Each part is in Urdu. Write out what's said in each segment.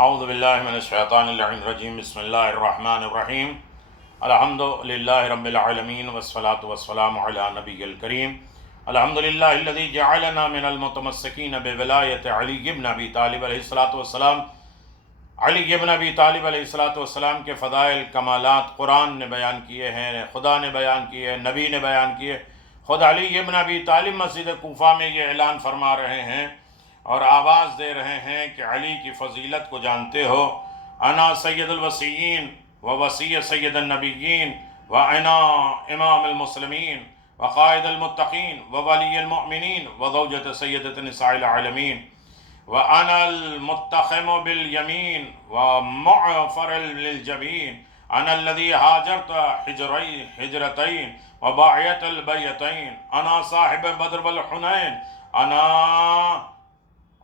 اعوذ باللہ من الشیطان اللعین الرجیم بسم اللہ الرحمن الرحیم الحمد للہ رب العالمین والصلاة والسلام علی نبی الکریم الحمد للہ الذی جعلنا من المتمسکین بولایت علی بن ابی طالب علیہ السلام۔ علی بن ابی طالب علیہ السلام کے فضائل کمالات قرآن نے بیان کیے ہیں، خدا نے بیان کیے، نبی نے بیان کیے۔ خود علی بن ابی طالب مسجد کوفہ میں یہ اعلان فرما رہے ہیں اور آواز دے رہے ہیں کہ علی کی فضیلت کو جانتے ہو، انا سید الوصیین و وصی سید النبیین و انا امام المسلمین و قائد المتقین و ولی المؤمنین و زوجۃ سیدۃ نساء العالمین وأنا المتخم باليمين ومعفر للجبين أنا الذي هاجرت هجرتين وباعيت البيتين أنا صاحب بدر والحنين أنا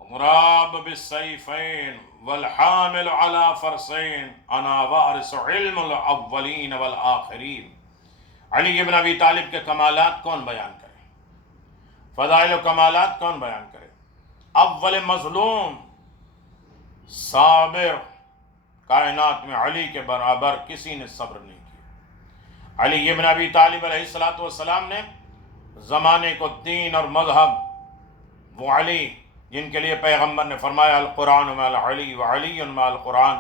غراب بالسيفين والحامل على فرسين أنا وارث علم الأولين والآخرين۔ علی بن ابی طالب کے کمالات کون بیان کرے، فضائل و کمالات کون بیان کرے؟ اول مظلوم صابر، کائنات میں علی کے برابر کسی نے صبر نہیں کیا۔ علی بن ابی طالب علیہ السلام نے زمانے کو دین اور مذہب، وہ علی جن کے لیے پیغمبر نے فرمایا القرآن مع علی وعلی مع القرآن،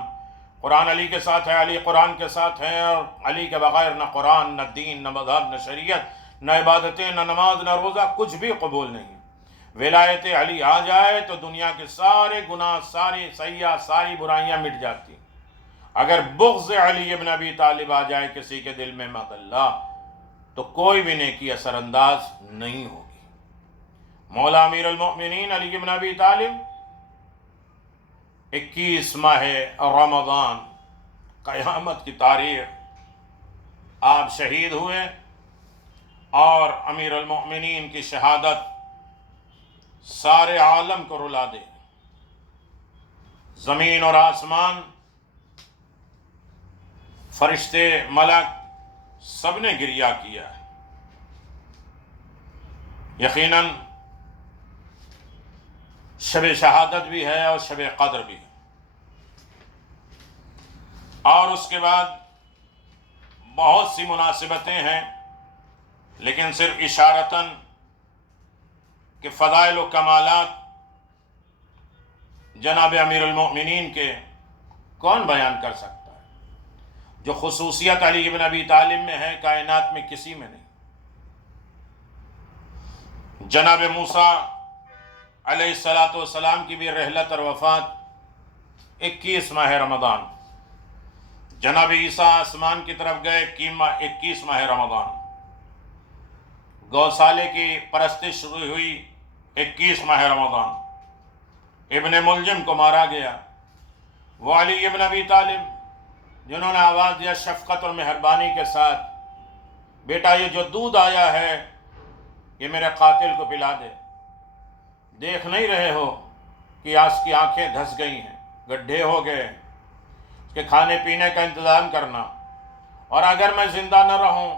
قرآن علی کے ساتھ ہے، علی قرآن کے ساتھ ہے، اور علی کے بغیر نہ قرآن، نہ دین، نہ مذہب، نہ شریعت، نہ عبادتیں، نہ نماز، نہ روزہ، کچھ بھی قبول نہیں۔ ولایت علی آ جائے تو دنیا کے سارے گناہ، ساری سیاح، ساری برائیاں مٹ جاتی۔ اگر بغض علی بن ابی طالب آ جائے کسی کے دل میں مد اللہ، تو کوئی بھی نیکی اثر انداز نہیں ہوگی۔ مولا امیر المؤمنین علی بن ابی طالب 21 ماہ رمضان قیامت کی تاریخ آپ شہید ہوئے، اور امیر المؤمنین کی شہادت سارے عالم کو رلا دے۔ زمین اور آسمان، فرشتے، ملک، سب نے گریہ کیا ہے۔ یقیناً شب شہادت بھی ہے اور شب قدر بھی ہے، اور اس کے بعد بہت سی مناسبتیں ہیں، لیکن صرف اشارتاً کہ فضائل و کمالات جناب امیر المؤمنین کے کون بیان کر سکتا ہے؟ جو خصوصیت علی بن ابی طالب میں ہے کائنات میں کسی میں نہیں۔ جناب موسیٰ علیہ السلام کی بھی رحلت اور وفات 21 ماہ رمضان، جناب عیسیٰ آسمان کی طرف گئے 21 ماہ رمضان، گوسالے کی پرستش شروع ہوئی 21 ماہ رمضان، ابن ملجم کو مارا گیا، وہ علی ابن ابی طالب جنہوں نے آواز دیا شفقت اور مہربانی کے ساتھ، بیٹا یہ جو دودھ آیا ہے یہ میرے قاتل کو پلا دے، دیکھ نہیں رہے ہو کہ آج کی آنکھیں دھس گئی ہیں، گڈھے ہو گئے، اس کے کھانے پینے کا انتظام کرنا، اور اگر میں زندہ نہ رہوں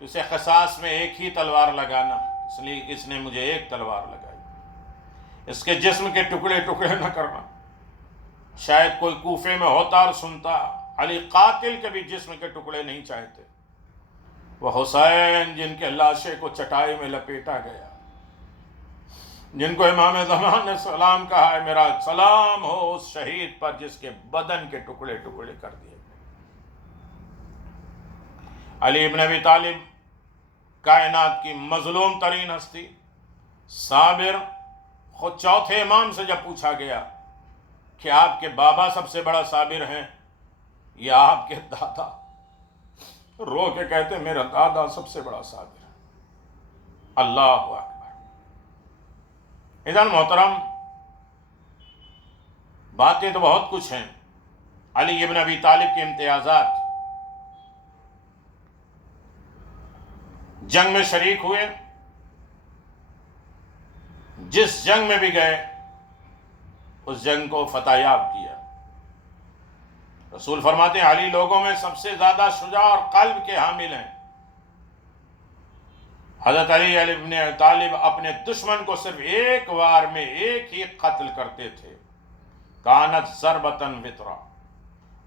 تو اسے قصاص میں ایک ہی تلوار لگانا، اس لیے اس نے مجھے ایک تلوار لگائی، اس کے جسم کے ٹکڑے ٹکڑے نہ کرنا۔ شاید کوئی کوفے میں ہوتا اور سنتا، علی قاتل کے بھی جسم کے ٹکڑے نہیں چاہتے، وہ حسین جن کے لاشے کو چٹائی میں لپیٹا گیا، جن کو امام زمان نے سلام کہا ہے میرا سلام ہو اس شہید پر جس کے بدن کے ٹکڑے ٹکڑے کر دیے گئے۔ علی ابن ابی طالب کائنات کی مظلوم ترین ہستی، صابر۔ خود چوتھے امام سے جب پوچھا گیا کہ آپ کے بابا سب سے بڑا صابر ہیں یا آپ کے دادا، رو کے کہتے میرا دادا سب سے بڑا صابر ہے۔ اللہ اکبر۔ اذن محترم، باتیں تو بہت کچھ ہیں۔ علی ابن ابی طالب کے امتیازات، جنگ میں شریک ہوئے، جس جنگ میں بھی گئے اس جنگ کو فتح یاب کیا۔ رسول فرماتے ہیں علی لوگوں میں سب سے زیادہ شجاع اور قلب کے حامل ہیں۔ حضرت علی ابن طالب اپنے دشمن کو صرف ایک وار میں ایک ہی قتل کرتے تھے، کانت ضربتن وطرا،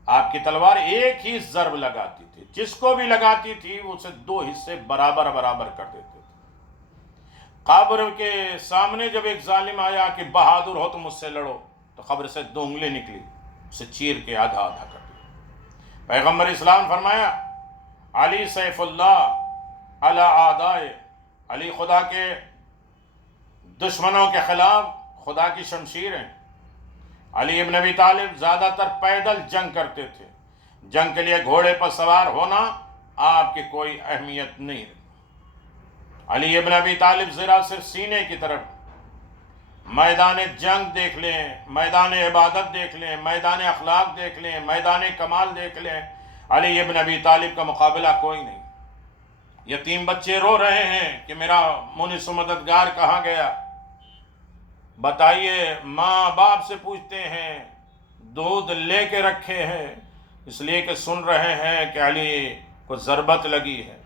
آپ کی تلوار ایک ہی ضرب لگاتی تھی، جس کو بھی لگاتی تھی اسے دو حصے برابر برابر کر دیتے تھے۔ قبر کے سامنے جب ایک ظالم آیا کہ بہادر ہو تو مجھ سے لڑو، تو قبر سے دو انگلی نکلی، اسے چیر کے آدھا آدھا کر دیا۔ پیغمبر اسلام فرمایا علی سیف اللہ علی اعدائے، علی خدا کے دشمنوں کے خلاف خدا کی شمشیر ہیں۔ علی ابن ابی طالب زیادہ تر پیدل جنگ کرتے تھے، جنگ کے لیے گھوڑے پر سوار ہونا آپ کی کوئی اہمیت نہیں رہی۔ علی ابن ابی طالب ذرا صرف سینے کی طرف، میدان جنگ دیکھ لیں، میدان عبادت دیکھ لیں، میدان اخلاق دیکھ لیں، میدان کمال دیکھ لیں، علی ابن ابی طالب کا مقابلہ کوئی نہیں۔ یتیم بچے رو رہے ہیں کہ میرا مونس و مددگار کہاں گیا، بتائیے، ماں باپ سے پوچھتے ہیں، دودھ لے کے رکھے ہیں، اس لیے کہ سن رہے ہیں کہ علی کو ضربت لگی ہے۔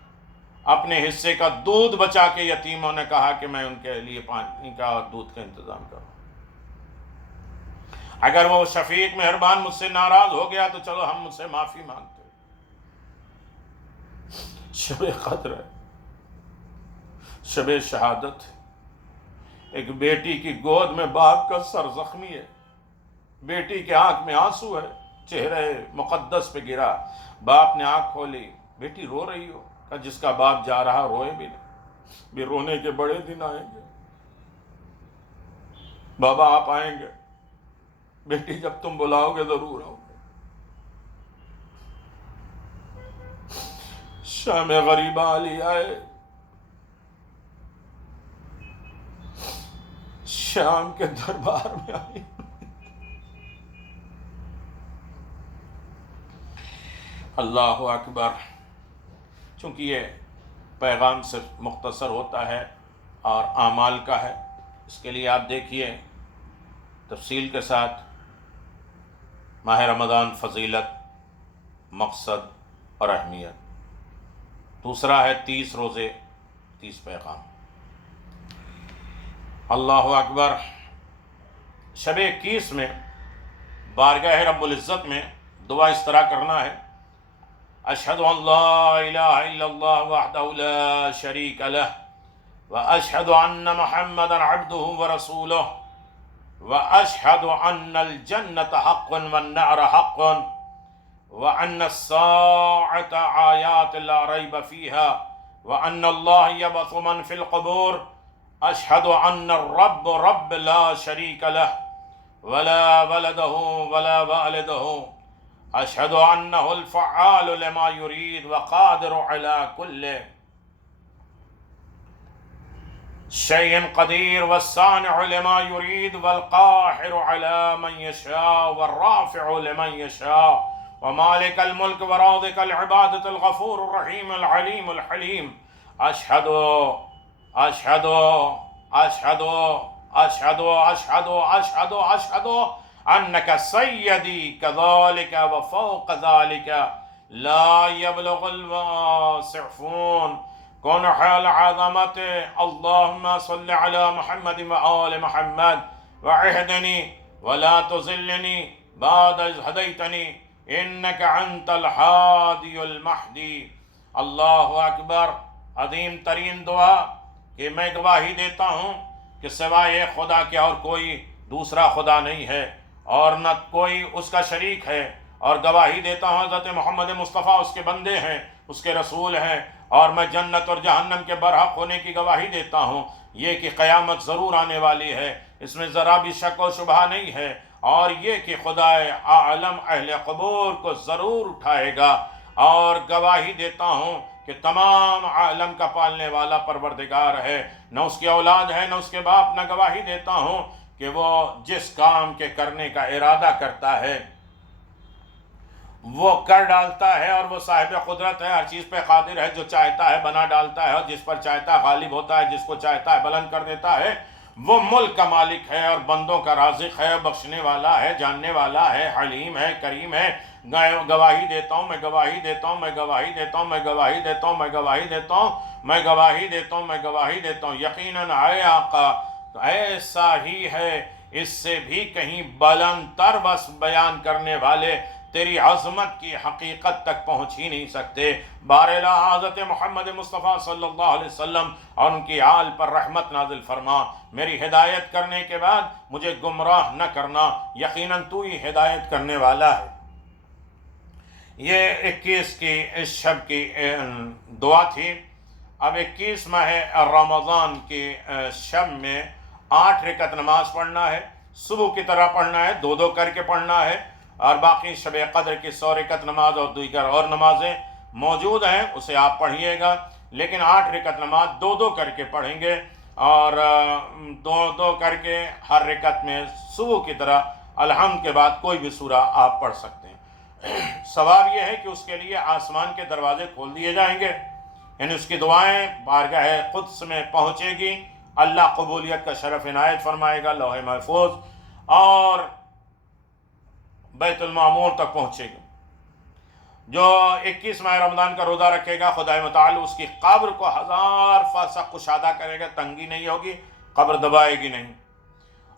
اپنے حصے کا دودھ بچا کے یتیموں نے کہا کہ میں ان کے لیے پانی کا اور دودھ کا انتظام کروں۔ اگر وہ شفیق مہربان مجھ سے ناراض ہو گیا تو چلو ہم مجھ سے معافی مانگتے۔ شب قدر ہے، شب شہادت ہے، ایک بیٹی کی گود میں باپ کا سر زخمی ہے، بیٹی کے آنکھ میں آنسو ہے، چہرے مقدس پہ گرا، باپ نے آنکھ کھولی، بیٹی رو رہی ہو، کہ جس کا باپ جا رہا روئے بھی نہیں، بھی رونے کے بڑے دن آئیں گے، بابا آپ آئیں گے، بیٹی جب تم بلاؤ گے ضرور آؤ گے۔ شام غریبہ علی آئے، شام کے دربار میں آئی، اللہ اکبر۔ چونکہ یہ پیغام صرف مختصر ہوتا ہے اور اعمال کا ہے، اس کے لیے آپ دیکھیے تفصیل کے ساتھ ماہ رمضان، فضیلت، مقصد اور اہمیت۔ دوسرا ہے 30 روزے 30 پیغام۔ اللہ اکبر۔ شب 21 میں بارگاہ رب العزت میں دعا اس طرح کرنا ہے: اشہد ان لا الہ الا اللہ وحدہ لا شریک لہ واشہد ان محمدا عبدہ ورسولہ واشہد ان الجنۃ حق والنار حق وان الساعة آیات لا ریب فیہا وان اللہ یبعث من فی القبور اشہد ان الرب رب لا شریک لہ ولا ولدہ ولا والدہ اشہد انہ الفعال لما یرید وقادر علی کل شیء قدیر والصانع لما یرید والقاہر علی من یشاء والرافع لمن یشاء ومالک الملک ورازق العبادۃ الغفور الرحیم العلیم الحلیم اشہد اشہد اشہد اشہد اشہد اشہد اشہد انک سیدی کذالک وفوق ذالک لا یبلغ الواسعون کون حال عظمت اللہم صل علی محمد وآل محمد وعہدنی ولا تضلنی بعد اذ ہدیتنی انک انت الحادی المہدی۔ اللہ اکبر۔ عظیم ترین دعا کہ میں گواہی دیتا ہوں کہ سوائے خدا کے اور کوئی دوسرا خدا نہیں ہے اور نہ کوئی اس کا شریک ہے، اور گواہی دیتا ہوں حضرت محمد مصطفیٰ اس کے بندے ہیں، اس کے رسول ہیں، اور میں جنت اور جہنم کے برحق ہونے کی گواہی دیتا ہوں، یہ کہ قیامت ضرور آنے والی ہے، اس میں ذرا بھی شک و شبہ نہیں ہے، اور یہ کہ خدا عالم اہل قبور کو ضرور اٹھائے گا، اور گواہی دیتا ہوں کہ تمام عالم کا پالنے والا پروردگار ہے، نہ اس کی اولاد ہے نہ اس کے باپ، نہ گواہی دیتا ہوں کہ وہ جس کام کے کرنے کا ارادہ کرتا ہے وہ کر ڈالتا ہے، اور وہ صاحب قدرت ہے، ہر چیز پہ قادر ہے، جو چاہتا ہے بنا ڈالتا ہے، اور جس پر چاہتا ہے غالب ہوتا ہے، جس کو چاہتا ہے بلند کر دیتا ہے۔ وہ ملک کا مالک ہے اور بندوں کا رازق ہے، بخشنے والا ہے، جاننے والا ہے، حلیم ہے، کریم ہے۔ گواہی دیتا ہوں، میں گواہی دیتا ہوں، میں گواہی دیتا ہوں، میں گواہی دیتا ہوں، میں گواہی دیتا ہوں، میں گواہی دیتا ہوں، میں گواہی دیتا ہوں، یقیناً اے آقا ایسا ہی ہے، اس سے بھی کہیں بلند تر بس بیان کرنے والے تیری عظمت کی حقیقت تک پہنچ ہی نہیں سکتے۔ بارہا حضرت محمد مصطفیٰ صلی اللہ علیہ وسلم اور ان کی آل پر رحمت نازل فرما، میری ہدایت کرنے کے بعد مجھے گمراہ نہ کرنا، یقیناً تو ہی ہدایت کرنے والا ہے۔ یہ 21 کی اس شب کی دعا تھی۔ اب 21 ماہ رمضان کی شب میں 8 رکعت نماز پڑھنا ہے، صبح کی طرح پڑھنا ہے، 2 کر کے پڑھنا ہے، اور باقی شب قدر کی 100 رکعت نماز اور دیگر اور نمازیں موجود ہیں، اسے آپ پڑھیے گا، لیکن 8 رکعت نماز 2 کر کے پڑھیں گے، اور 2 کر کے ہر رکعت میں صبح کی طرح الحمد کے بعد کوئی بھی سورہ آپ پڑھ سکتے ہیں۔ ثواب یہ ہے کہ اس کے لیے آسمان کے دروازے کھول دیے جائیں گے، یعنی اس کی دعائیں بارگاہ قدس میں پہنچے گی، اللہ قبولیت کا شرف عنایت فرمائے گا، لوح محفوظ اور بیت المعمور تک پہنچے گی۔ جو 21 ماہ رمضان کا روزہ رکھے گا، خدائے متعال اس کی قبر کو 1000 فرسخ کشادہ کرے گا، تنگی نہیں ہوگی، قبر دبائے گی نہیں،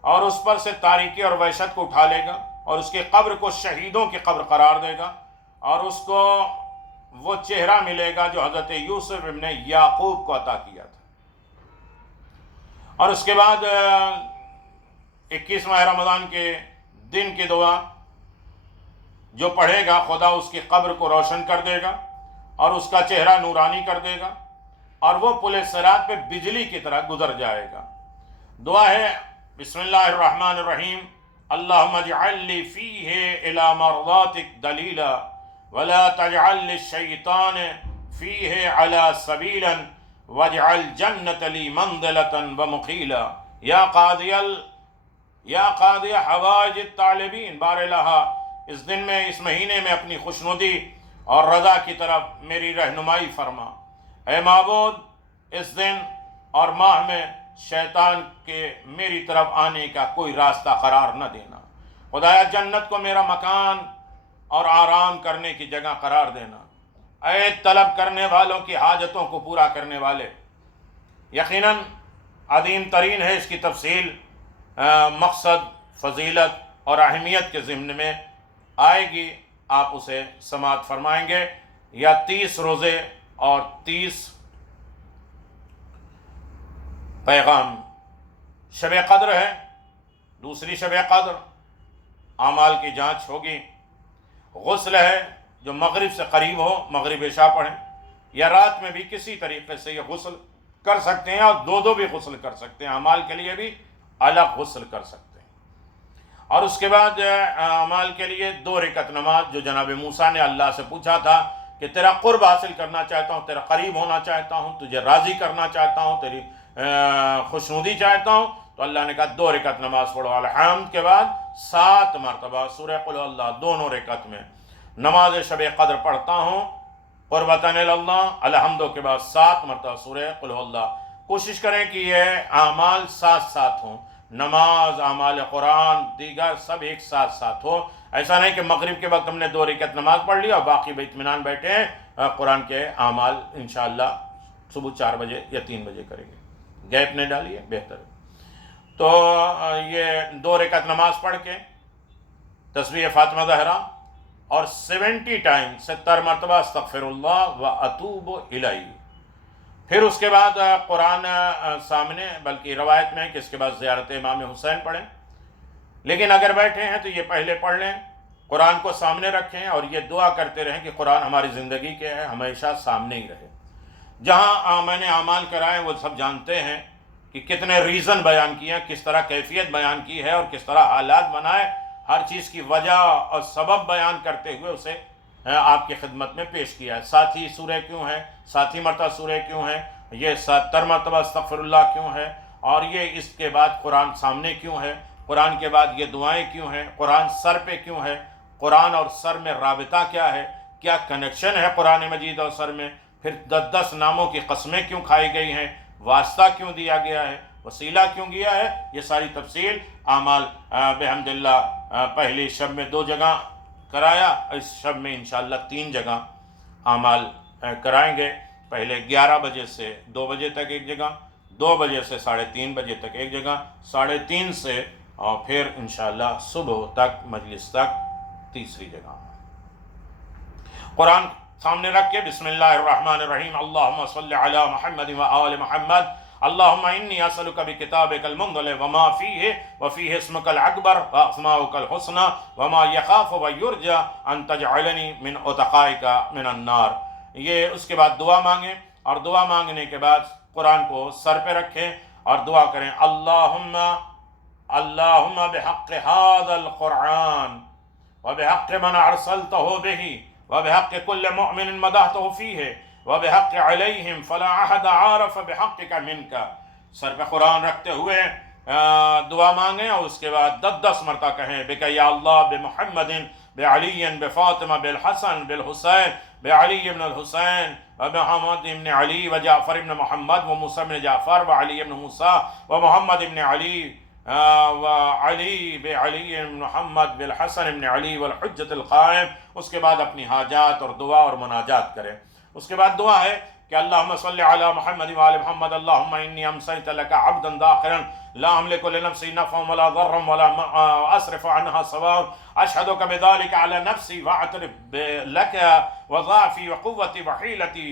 اور اس پر سے تاریکی اور وحشت کو اٹھا لے گا، اور اس کی قبر کو شہیدوں کی قبر قرار دے گا، اور اس کو وہ چہرہ ملے گا جو حضرت یوسف ابن یعقوب کو عطا کیا تھا۔ اور اس کے بعد 21 ماہ رمضان کے دن کی دعا جو پڑھے گا، خدا اس کی قبر کو روشن کر دے گا اور اس کا چہرہ نورانی کر دے گا، اور وہ پل صراط پہ بجلی کی طرح گزر جائے گا۔ دعا ہے بسم اللہ الرحمن الرحیم، اللہم اجعل لی فیہ الی مرضاتک دلیلا ولا تجعل للشیطان فیہ علی سبیلا واجعل جنت لی منزلتا ومقیلا۔ یا قاضی حوائج الطالبین، بارہا اس دن میں، اس مہینے میں اپنی خوشنودی اور رضا کی طرف میری رہنمائی فرما۔ اے معبود، اس دن اور ماہ میں شیطان کے میری طرف آنے کا کوئی راستہ قرار نہ دینا۔ خدایا جنت کو میرا مکان اور آرام کرنے کی جگہ قرار دینا۔ اے طلب کرنے والوں کی حاجتوں کو پورا کرنے والے، یقیناً عظیم ترین ہے اس کی تفصیل، مقصد، فضیلت اور اہمیت کے ضمن میں آئے گی، آپ اسے سماعت فرمائیں گے، یا 30 روزے اور 30 پیغام۔ شب قدر ہے، دوسری شب قدر، اعمال کی جانچ ہوگی۔ غسل ہے، جو مغرب سے قریب ہو مغرب عشاء پڑھیں، یا رات میں بھی کسی طریقے سے یہ غسل کر سکتے ہیں، اور 2 بھی غسل کر سکتے ہیں، اعمال کے لیے بھی الگ غسل کر سکتے ہیں۔ اور اس کے بعد اعمال کے لیے 2 رکعت نماز، جو جناب موسیٰ نے اللہ سے پوچھا تھا کہ تیرا قرب حاصل کرنا چاہتا ہوں، تیرا قریب ہونا چاہتا ہوں، تجھے راضی کرنا چاہتا ہوں، تیری خوشنودی چاہتا ہوں، تو اللہ نے کہا 2 رکعت نماز پڑھو۔ الحمد کے بعد 7 مرتبہ سورہ قل اللہ دونوں رکعت میں، نماز شب قدر پڑھتا ہوں قربتاً اللہ، الحمد کے بعد 7 مرتبہ سورہ قل اللہ۔ کوشش کریں کہ یہ اعمال ساتھ ساتھ ہوں، نماز، اعمال قرآن، دیگر سب ایک ساتھ ساتھ ہو۔ ایسا نہیں کہ مغرب کے وقت ہم نے 2 رکعت نماز پڑھ لی اور باقی بے اطمینان بیٹھے ہیں، قرآن کے اعمال انشاءاللہ صبح 4 بجے یا 3 بجے کریں گے، گیپ نہیں ڈالیے، بہتر ہے۔ تو یہ 2 رکعت نماز پڑھ کے تسبیح فاطمہ زہرا اور 70 ٹائم 70 مرتبہ استغفر اللہ و اتوب الیہ۔ پھر اس کے بعد قرآن سامنے، بلکہ روایت میں ہے کہ اس کے بعد زیارت امام حسین پڑھیں، لیکن اگر بیٹھے ہیں تو یہ پہلے پڑھ لیں، قرآن کو سامنے رکھیں اور یہ دعا کرتے رہیں کہ قرآن ہماری زندگی کے ہے، ہمیشہ سامنے ہی رہے۔ جہاں میں نے اعمال کرائے وہ سب جانتے ہیں کہ کتنے ریزن بیان کیے ہیں، کس طرح کیفیت بیان کی ہے اور کس طرح حالات بنائے، ہر چیز کی وجہ اور سبب بیان کرتے ہوئے اسے آپ کی خدمت میں پیش کیا ہے۔ ساتھی سورہ کیوں ہے، ساتھی مرتبہ سورہ کیوں ہے، یہ 70 مرتبہ استغفر اللہ کیوں ہے، اور یہ اس کے بعد قرآن سامنے کیوں ہے، قرآن کے بعد یہ دعائیں کیوں ہیں، قرآن سر پہ کیوں ہے، قرآن اور سر میں رابطہ کیا ہے، کیا کنیکشن ہے قرآن مجید اور سر میں، پھر 10 ناموں کی قسمیں کیوں کھائی گئی ہیں، واسطہ کیوں دیا گیا ہے، وسیلہ کیوں گیا ہے، یہ ساری تفصیل اعمال بحمد اللہ پہلی شب میں 2 جگہ کرایا، اس شب میں انشاءاللہ 3 جگہ اعمال کرائیں گے۔ پہلے 11 بجے سے 2 بجے تک ایک جگہ، 2 بجے سے 3:30 بجے تک ایک جگہ، 3:30 سے اور پھر انشاءاللہ صبح تک مجلس تک تیسری جگہ قرآن سامنے رکھ کے بسم اللہ الرحمن الرحیم اللہم صلی علی محمد و آل محمد اللہم انی اسألک بکتابک المنزل وما فیہ وفیہ اسمک الاکبر واسماؤک الحسنى وما یخاف ویرجى ان تجعلنی من اتقائک من النار. یہ اس کے بعد دعا مانگیں، اور دعا مانگنے کے بعد قرآن کو سر پہ رکھیں اور دعا کریں اللہم بحق هذا القرآن وبحق من ارسلته به وبحق كل مؤمن مدحته فيه وبحق عليهم فلا احد عارف بحقك منك. سر پہ قرآن رکھتے ہوئے دعا مانگیں اور اس کے بعد 10 مرتبہ کہیں بک یا اللہ بمحمد بعلی بفاطمہ بالحسن بالحسین بعلی بن الحسین ومحمد بن علی وجعفر بن محمد وموسى بن جعفر وعلی بن موسى ومحمد بن علی وعلی بعلی بن محمد بالحسن بن علی والحجۃ القائم. اس کے بعد اپنی حاجات اور دعا اور مناجات کریں. اس کے بعد دعا ہے کہ اللہم صلی علی محمد وآل محمد اللہم انی امسیت لک عبدا داخرا لا املک لنفسی نفعا ولا ضرا ولا اصرف عنها سواء اشهدک بذلك على نفسی واعترف لک وضعفی وقوتی وحیلتی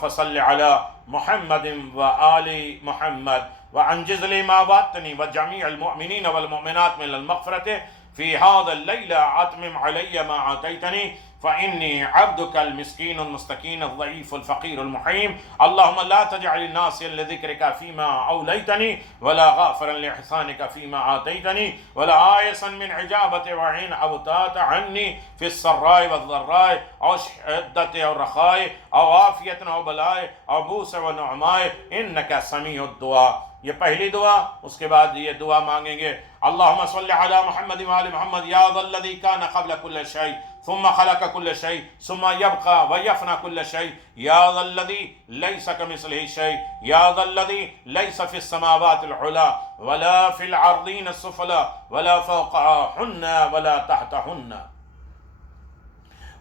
فصل علی محمد وآل محمد وانجز لي ما باتني وجميع المؤمنين والمؤمنات من المغفرة في هذا الليل أتمم علي ما آتيتني فإني عبدك المسكين المستكين الضعيف الفقير المحيم اللهم لا تجعل الناسيا لذكرك فيما أوليتني ولا غافرا لإحسانك فيما آتيتني ولا آيسا من عجابة وعين أوتات عني في السراء والضراء أو شدة أو رخاء أو عافية أو بلاء أو بوس ونعماء إنك سميع الدعاء. یہ پہلی دعا. اس کے بعد یہ دعا مانگیں گے اللہم صلی علی محمد وآل محمد یا ذا الذی کان قبل کل شیء ثم خلق کل شیء ثم یبقى ویفنى کل شیء یا ذا الذی لیس کمثلہ شیء یا ذا الذی لیس فی السماوات العلی ولا فی الارضین السفلی ولا فوقہن ولا تحتہن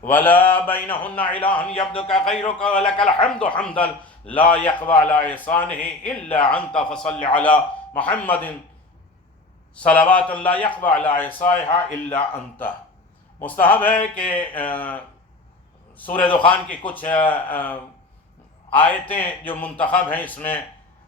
ولا بينهن إله يبدك غيرك ولك الحمد حمدا لا يقوى على إحسانه إلا أنت فصل على محمد صلوات لا يقوى على إحسانها إلا أنت. مستحب ہے کہ سورہ دخان کی کچھ آیتیں جو منتخب ہیں اس میں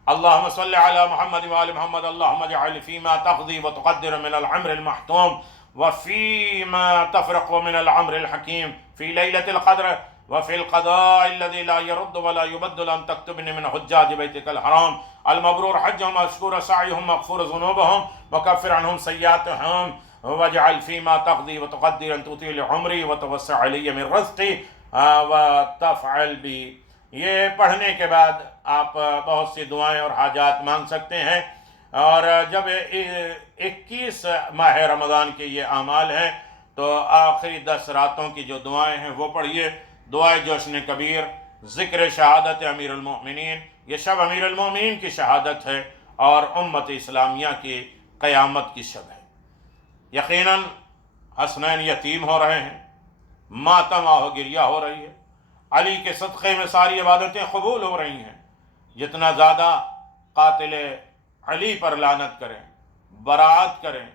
اللہم صلی علی محمد وآل محمد اللہم اجعل فیما تقضی وتقدر من العمر المحتوم وفيما تفرق من العمر الحكيم في ليلة القدر وفي القضاء الذي لا يرد ولا يبدل أن تكتبني من حجاج بيتك الحرام المبرور حجهم مشكور سعيهم مغفور ذنوبهم وكفر عنهم سيئاتهم واجعل فيما تقضي وتقدر أن تطيل عمري وتوسع علي من رزقي وتفعل بي. یہ پڑھنے کے بعد آپ بہت سی دعائیں اور حاجات مانگ سکتے ہیں. اور جب 21 ماہ رمضان کے یہ اعمال ہیں تو آخری 10 راتوں کی جو دعائیں ہیں وہ پڑھیے. دعائے جوشن کبیر، ذکر شہادت امیر المؤمنین، یہ شب امیر المؤمنین کی شہادت ہے اور امت اسلامیہ کی قیامت کی شب ہے. یقیناً حسنین یتیم ہو رہے ہیں، ماتم آہ گریہ ہو رہی ہے، علی کے صدقے میں ساری عبادتیں قبول ہو رہی ہیں. جتنا زیادہ قاتل علی پر لعنت کریں، برات کریں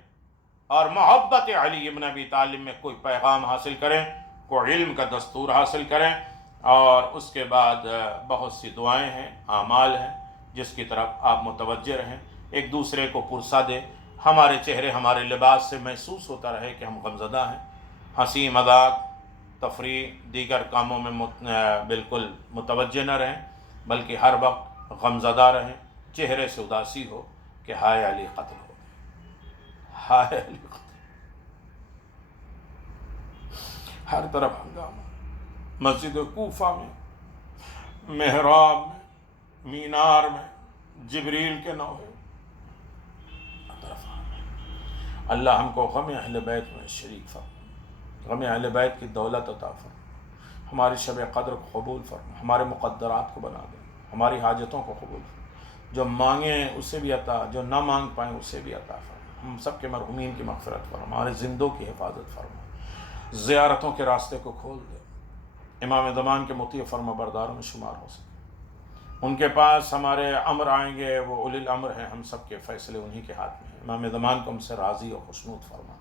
اور محبت علی ابن ابی طالب میں کوئی پیغام حاصل کریں، کوئی علم کا دستور حاصل کریں. اور اس کے بعد بہت سی دعائیں ہیں، اعمال ہیں جس کی طرف آپ متوجہ رہیں. ایک دوسرے کو پرسا دیں، ہمارے چہرے ہمارے لباس سے محسوس ہوتا رہے کہ ہم غمزدہ ہیں. ہنسی مذاق تفریح دیگر کاموں میں بالکل متوجہ نہ رہیں، بلکہ ہر وقت غمزدہ رہیں. چہرے سے اداسی ہو کہ ہائے علی قتل ہو، ہائے علی قتل. ہر طرف ہنگامہ، مسجد کوفہ میں، محراب میں، مینار میں، جبریل کے نوحے. اللہ ہم کو غم اہل بیت میں شریک فرما، غم اہل بیت کی دولت عطا فرما. ہماری شب قدر کو قبول فرما، ہمارے مقدرات کو بنا دیں، ہماری حاجتوں کو قبول فرما. جو مانگیں اسے بھی عطا، جو نہ مانگ پائیں اسے بھی عطا فرما. ہم سب کے مرحومین کی مغفرت فرما، ہمارے زندوں کی حفاظت فرما، زیارتوں کے راستے کو کھول دے، امام زمان کے مطیع فرما برداروں میں شمار ہو سکے. ان کے پاس ہمارے امر آئیں گے، وہ اولی الامر ہیں، ہم سب کے فیصلے انہی کے ہاتھ میں ہیں۔ امام زمان کو ہم سے راضی اور خوشنود فرما۔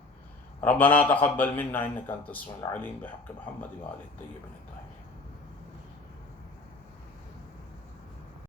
ربنا تقبل منا انک انت السمیع العلیم بحق محمد وآلہ الطیبین الطاہرین۔